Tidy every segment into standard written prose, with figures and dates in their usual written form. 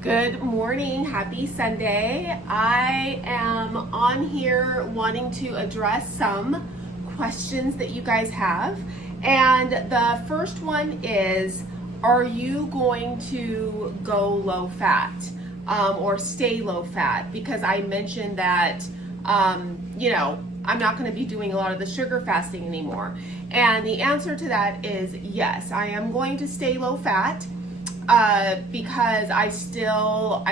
Good morning, happy Sunday. I am on here wanting to address some questions that you guys have. And the first one is, are you going to go low fat or stay low fat? Because I mentioned that, I'm not going to be doing a lot of the sugar fasting anymore. And the answer to that is yes, I am going to stay low fat. Because I'm still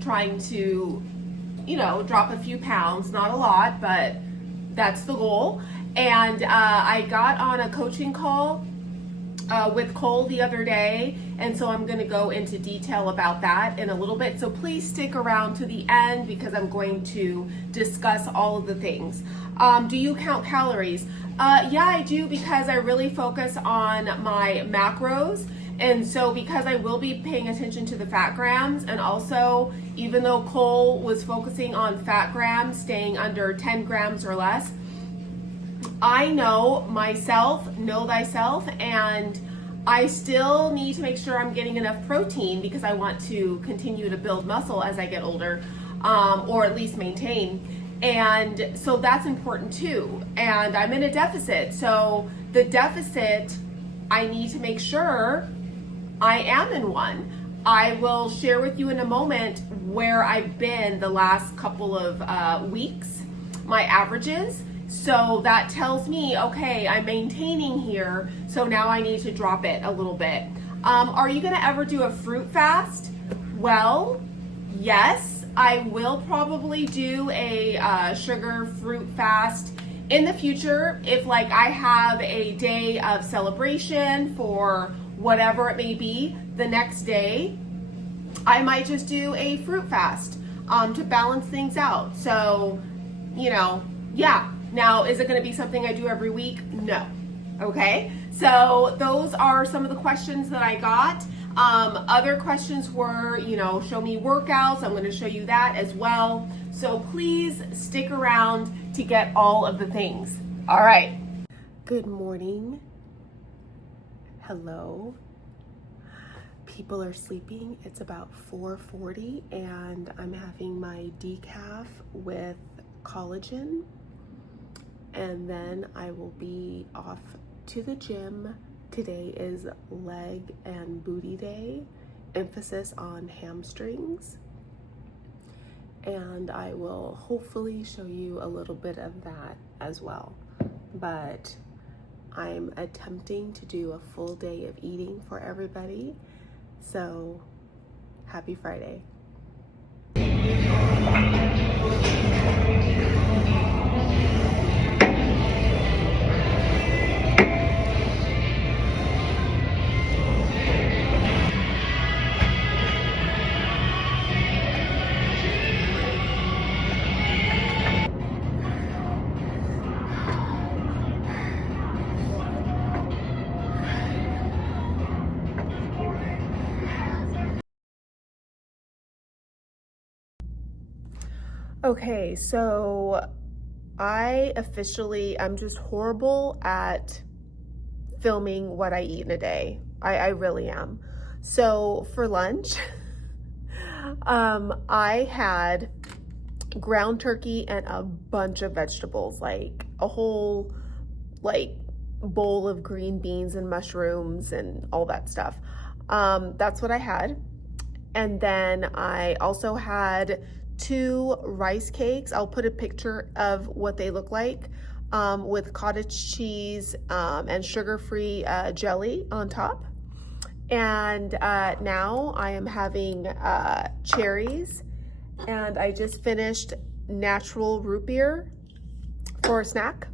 trying to, drop a few pounds, not a lot, but that's the goal. And I got on a coaching call with Cole the other day, and so I'm going to go into detail about that in a little bit. So please stick around to the end because I'm going to discuss all of the things. Do you count calories? Yeah, I do, because I really focus on my macros. And so because I will be paying attention to the fat grams, and also even though Cole was focusing on fat grams staying under 10 grams or less, I know thyself, and I still need to make sure I'm getting enough protein because I want to continue to build muscle as I get older, or at least maintain. And so that's important too. And I'm in a deficit. So the deficit, I need to make sure I am in one. I will share with you in a moment where I've been the last couple of weeks, my averages. So that tells me, okay, I'm maintaining here, so now I need to drop it a little bit. Are you gonna ever do a fruit fast? Well, yes, I will probably do a sugar fruit fast in the future. If I have a day of celebration for whatever it may be, the next day I might just do a fruit fast to balance things out. So, yeah. Now, is it going to be something I do every week? No. Okay. So those are some of the questions that I got. Other questions were, show me workouts. I'm going to show you that as well. So please stick around to get all of the things. All right. Good morning. Hello. People are sleeping. It's about 4:40 and I'm having my decaf with collagen. And then I will be off to the gym. Today is leg and booty day, emphasis on hamstrings. And I will hopefully show you a little bit of that as well. But I'm attempting to do a full day of eating for everybody. So happy Friday. Okay, so I'm just horrible at filming what I eat in a day. I really am. So for lunch, I had ground turkey and a bunch of vegetables, like a whole bowl of green beans and mushrooms and all that stuff. That's what I had. And then I also had 2 rice cakes. I'll put a picture of what they look like, with cottage cheese and sugar-free jelly on top. And now I am having cherries, and I just finished natural root beer for a snack.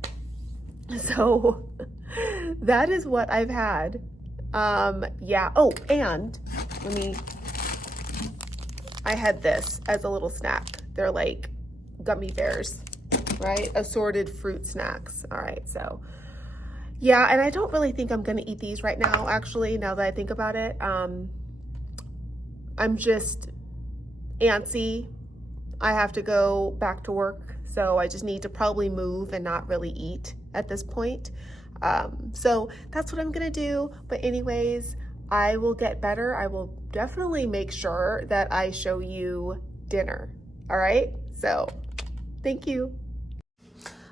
So that is what I've had. Yeah. Oh, and I had this as a little snack. They're like gummy bears, right? Assorted fruit snacks. All right, so yeah, and I don't really think I'm gonna eat these right now, actually, now that I think about it. I'm just antsy. I have to go back to work, so I just need to probably move and not really eat at this point. So that's what I'm gonna do. But anyways, I will get better. I will definitely make sure that I show you dinner. All right? So, thank you.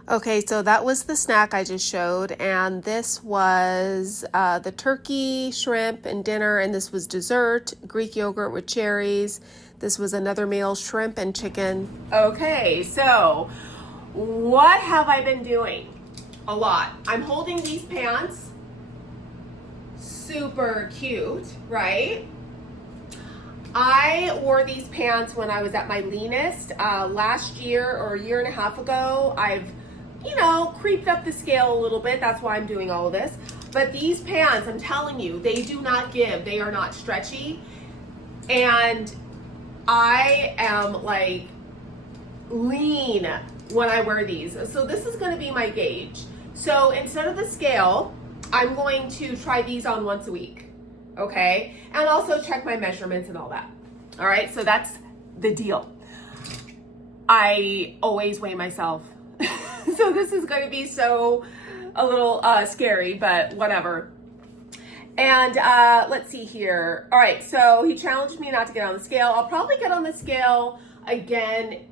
Okay, so that was the snack I just showed, and this was the turkey, shrimp, and dinner, and this was dessert, Greek yogurt with cherries. This was another meal, shrimp and chicken. Okay, so what have I been doing? A lot. I'm holding these pants. Super cute, right? I wore these pants when I was at my leanest. Last year or a year and a half ago, I've creeped up the scale a little bit. That's why I'm doing all of this. But these pants, I'm telling you, they do not give. They are not stretchy. And I am like lean when I wear these. So this is going to be my gauge. So instead of the scale, I'm going to try these on once a week. Okay? And also check my measurements and all that. All right? So that's the deal. I always weigh myself. So this is going to be a little scary, but whatever. And let's see here. All right, so he challenged me not to get on the scale. I'll probably get on the scale again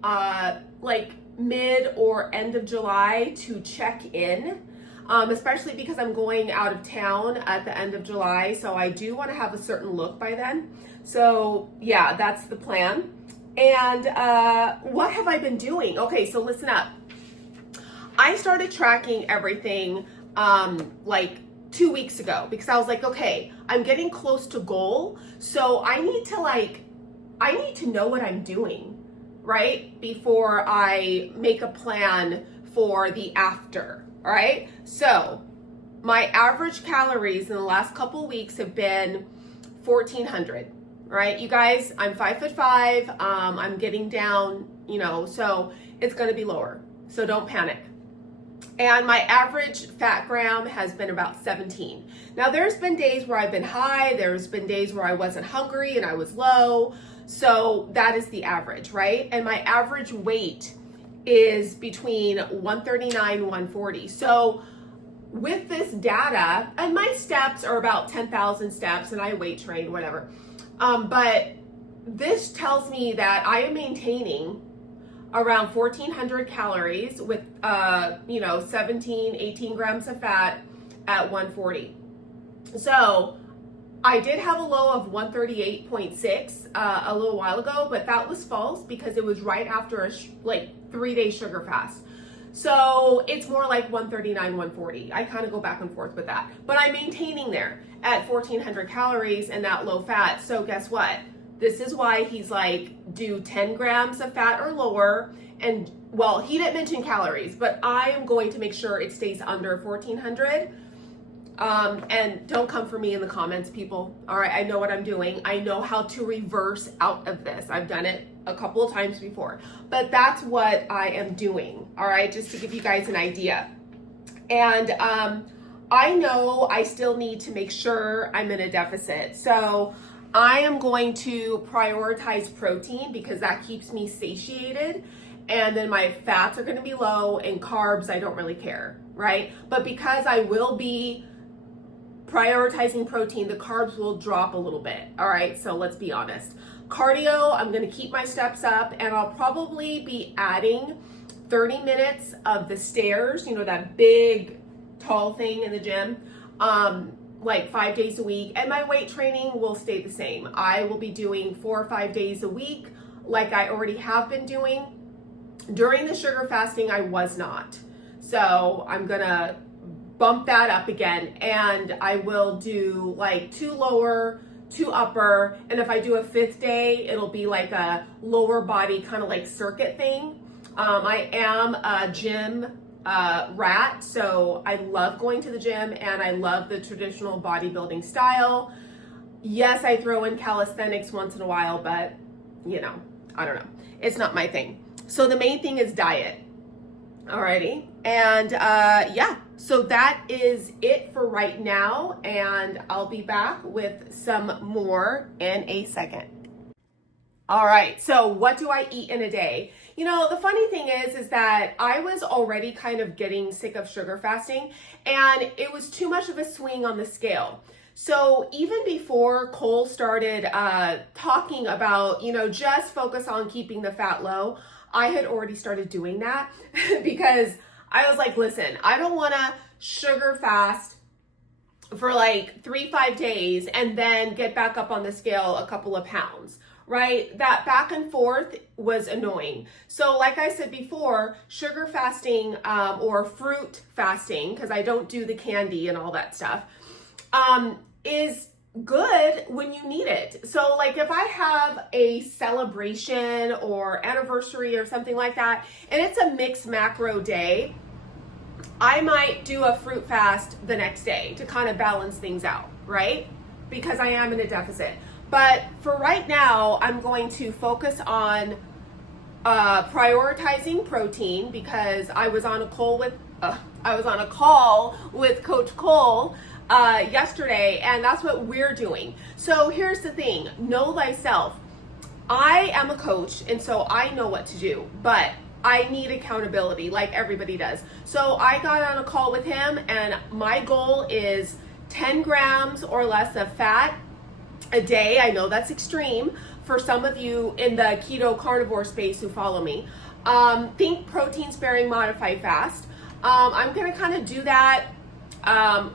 like mid or end of July to check in, especially because I'm going out of town at the end of July. So I do want to have a certain look by then. So yeah, that's the plan. And what have I been doing? Okay, so listen up. I started tracking everything like 2 weeks ago because I was like, okay, I'm getting close to goal. So I need to know what I'm doing, right? Before I make a plan for the after, all right? So my average calories in the last couple weeks have been 1,400, right? You guys, I'm 5'5". I'm getting down, so it's gonna be lower. So don't panic. And my average fat gram has been about 17. Now there's been days where I've been high, there's been days where I wasn't hungry and I was low. So that is the average, right? And my average weight is between 139 and 140. So with this data, and my steps are about 10,000 steps and I weight train, whatever. But this tells me that I am maintaining around 1,400 calories with 17, 18 grams of fat at 140. So I did have a low of 138.6 a little while ago, but that was false because it was right after a 3-day sugar fast. So it's more like 139, 140. I kind of go back and forth with that, but I'm maintaining there at 1,400 calories and that low fat. So guess what? This is why he's like, do 10 grams of fat or lower. And well, he didn't mention calories, but I am going to make sure it stays under 1,400. And don't come for me in the comments, people. All right, I know what I'm doing. I know how to reverse out of this. I've done it a couple of times before, but that's what I am doing. All right, just to give you guys an idea. And I know I still need to make sure I'm in a deficit. So I am going to prioritize protein because that keeps me satiated. And then my fats are going to be low and carbs, I don't really care, right? But because I will be prioritizing protein, the carbs will drop a little bit. All right, so let's be honest. Cardio, I'm going to keep my steps up and I'll probably be adding 30 minutes of the stairs, that big tall thing in the gym, like 5 days a week. And my weight training will stay the same. I will be doing 4 or 5 days a week like I already have been doing. During the sugar fasting, I was not. So I'm gonna bump that up again, and I will do like 2 lower, 2 upper, and if I do a 5th day, it'll be like a lower body kind of like circuit thing. I am a gym rat, so I love going to the gym and I love the traditional bodybuilding style. Yes, I throw in calisthenics once in a while, but I don't know. It's not my thing. So the main thing is diet. Alrighty. And yeah, so that is it for right now. And I'll be back with some more in a second. All right, so what do I eat in a day? The funny thing is that I was already kind of getting sick of sugar fasting and it was too much of a swing on the scale. So even before Cole started talking about, just focus on keeping the fat low, I had already started doing that because I was like, listen, I don't want to sugar fast for like 3-5 days and then get back up on the scale a couple of pounds, right? That back and forth was annoying. So like I said before, sugar fasting or fruit fasting, because I don't do the candy and all that stuff, is good when you need it. So like if I have a celebration or anniversary or something like that, and it's a mixed macro day, I might do a fruit fast the next day to kind of balance things out, right? Because I am in a deficit. But for right now, I'm going to focus on prioritizing protein because I was on a call with Coach Cole yesterday, and that's what we're doing. So here's the thing, know thyself. I am a coach, and so I know what to do, but I need accountability like everybody does. So I got on a call with him, and my goal is 10 grams or less of fat a day. I know that's extreme for some of you in the keto carnivore space who follow me. Think protein sparing modified fast. I'm gonna kind of do that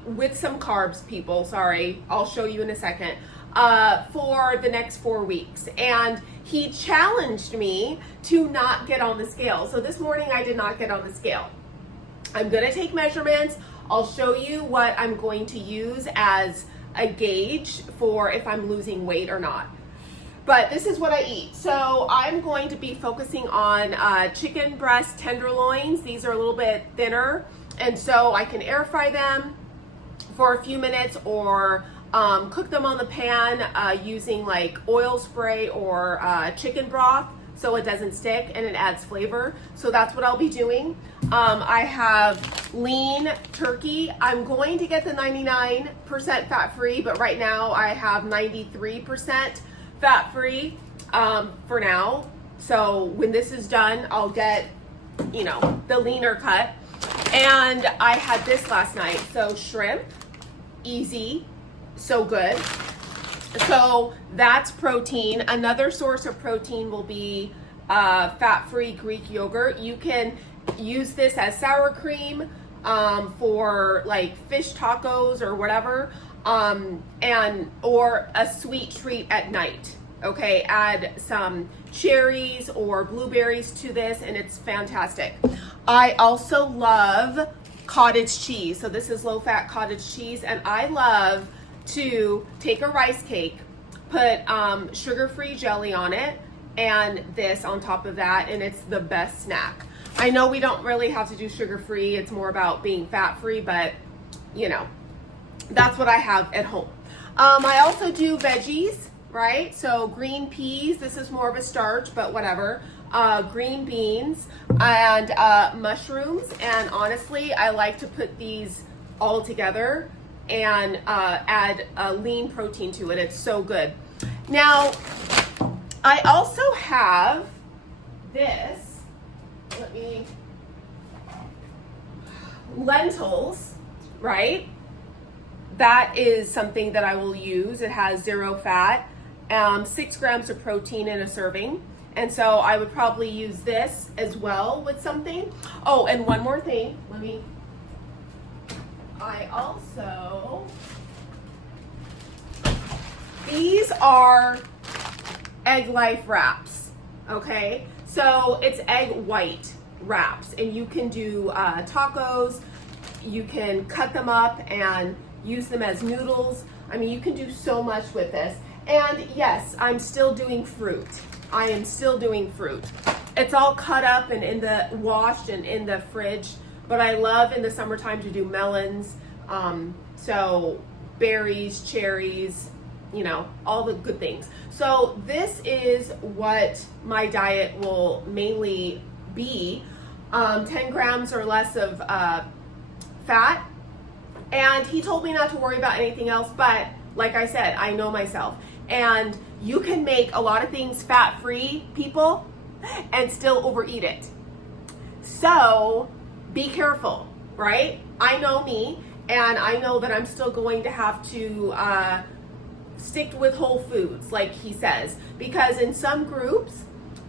with some carbs, people. Sorry, I'll show you in a second. For the next 4 weeks. And he challenged me to not get on the scale. So this morning I did not get on the scale. I'm gonna take measurements. I'll show you what I'm going to use as a gauge for if I'm losing weight or not. But this is what I eat. So I'm going to be focusing on chicken breast tenderloins. These are a little bit thinner, and so I can air fry them for a few minutes or cook them on the pan using like oil spray or chicken broth so it doesn't stick and it adds flavor. So that's what I'll be doing. I have lean turkey. I'm going to get the 99% fat-free, but right now I have 93% fat-free for now. So when this is done, I'll get, the leaner cut. And I had this last night. So shrimp, easy, so good. So that's protein. Another source of protein will be fat-free Greek yogurt. You can use this as sour cream for like fish tacos or whatever, or a sweet treat at night. Okay, add some cherries or blueberries to this and it's fantastic. I also love cottage cheese. So this is low-fat cottage cheese, and I love to take a rice cake, put sugar-free jelly on it, and this on top of that, and it's the best snack. I know we don't really have to do sugar-free, it's more about being fat-free, but that's what I have at home. I also do veggies, right? So green peas, this is more of a starch, but whatever. Green beans and mushrooms, and honestly, I like to put these all together and add a lean protein to it. It's so good. Now, I also have this, lentils, right? That is something that I will use. It has 0 fat, 6 grams of protein in a serving. And so I would probably use this as well with something. Oh, and one more thing. These are Egg Life wraps, okay? So it's egg white wraps, and you can do tacos, you can cut them up and use them as noodles. I mean, you can do so much with this. And yes, I'm still doing fruit. I am still doing fruit. It's all cut up and washed and in the fridge, but I love in the summertime to do melons, so berries, cherries, all the good things. So this is what my diet will mainly be, 10 grams or less of fat. And he told me not to worry about anything else, but like I said, I know myself. And you can make a lot of things fat-free, people, and still overeat it. So be careful, right? I know me, And I know that I'm still going to have to stick with whole foods, like he says, because in some groups,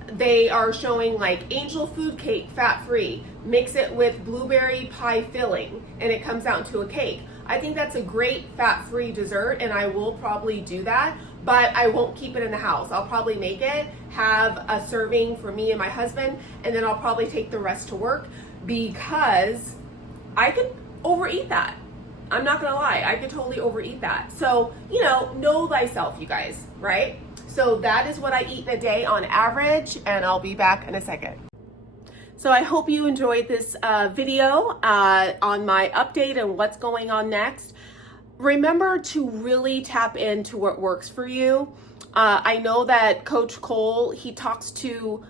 they are showing like angel food cake, fat-free, mix it with blueberry pie filling, and it comes out into a cake. I think that's a great fat-free dessert, and I will probably do that, but I won't keep it in the house. I'll probably make it, have a serving for me and my husband, and then I'll probably take the rest to work, because I could overeat that. I'm not gonna lie, I could totally overeat that. So, know thyself, you guys, right? So that is what I eat in a day on average, and I'll be back in a second. So I hope you enjoyed this video on my update and what's going on next. Remember to really tap into what works for you. I know that Coach Cole, he talks to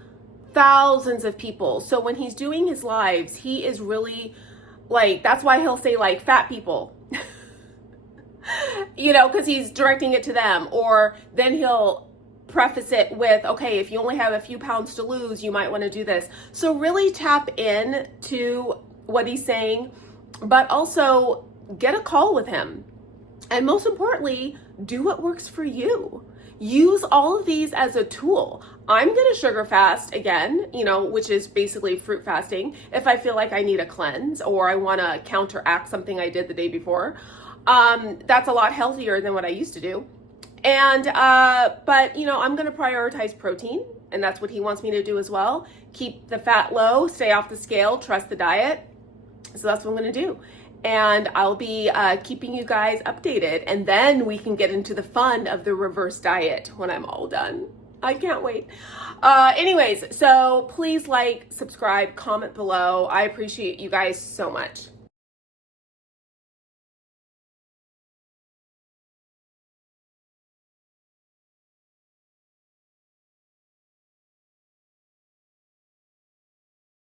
thousands of people. So when he's doing his lives, he is really that's why he'll say fat people, because he's directing it to them. Or then he'll preface it with, okay, if you only have a few pounds to lose, you might want to do this. So really tap in to what he's saying, but also get a call with him. And most importantly, do what works for you. Use all of these as a tool. I'm going to sugar fast again, which is basically fruit fasting, if I feel like I need a cleanse or I want to counteract something I did the day before. That's a lot healthier than what I used to do. And, but I'm going to prioritize protein, and that's what he wants me to do as well. Keep the fat low, stay off the scale, trust the diet. So that's what I'm going to do. And I'll be keeping you guys updated, and then we can get into the fun of the reverse diet when I'm all done. I can't wait. Anyways, so please subscribe, comment below. I appreciate you guys so much.